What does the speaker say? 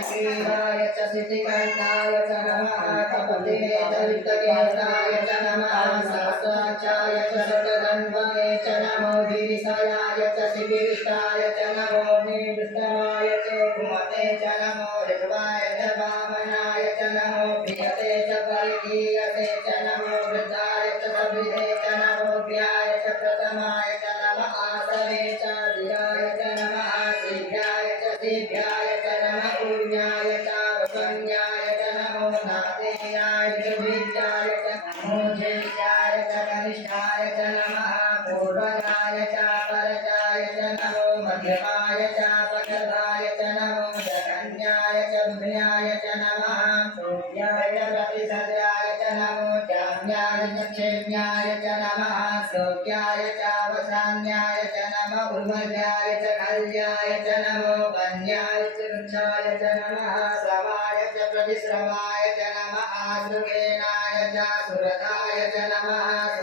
क्षीराय च सिद्धिकर्ताय च नमः कपते च वित्तकेशाय च नमः सहस्राक्षाय च शतगन्धये च नमो गिरिशयाय च शिखिरिष्ठाय च नमो निवृत्तमाय च कुमते च नमो ऋत्वाय च वामनाय च नमो प्रियते च परिगीयते च नमो वृद्धाय च सविधे च नमो व्याय च प्रथमाय च नमः आसवे च धीराय च नमः शीघ्राय च दिव्याय च नमः पुण्याय च वसन्याय च नमो नातेयाय च विद्याय च नमो ज्येष्ठाय च कनिष्ठाय च नमः पूर्वजाय च परजाय च नमो मध्यमाय च पटभाय च नमो जगन्याय च बुद्ध्याय च नमः सूर्याय च प्रतिसर्याय च नमो जाम्याय च क्षेम्याय च नमः सौख्याय च वसान्याय च नमः उर्वल्याय च खल्याय च नमो वन्याय च वृक्षाय च नमः श्रवाय च प्रतिश्रवाय च नमः सुखेनाय च सुरताय च नमः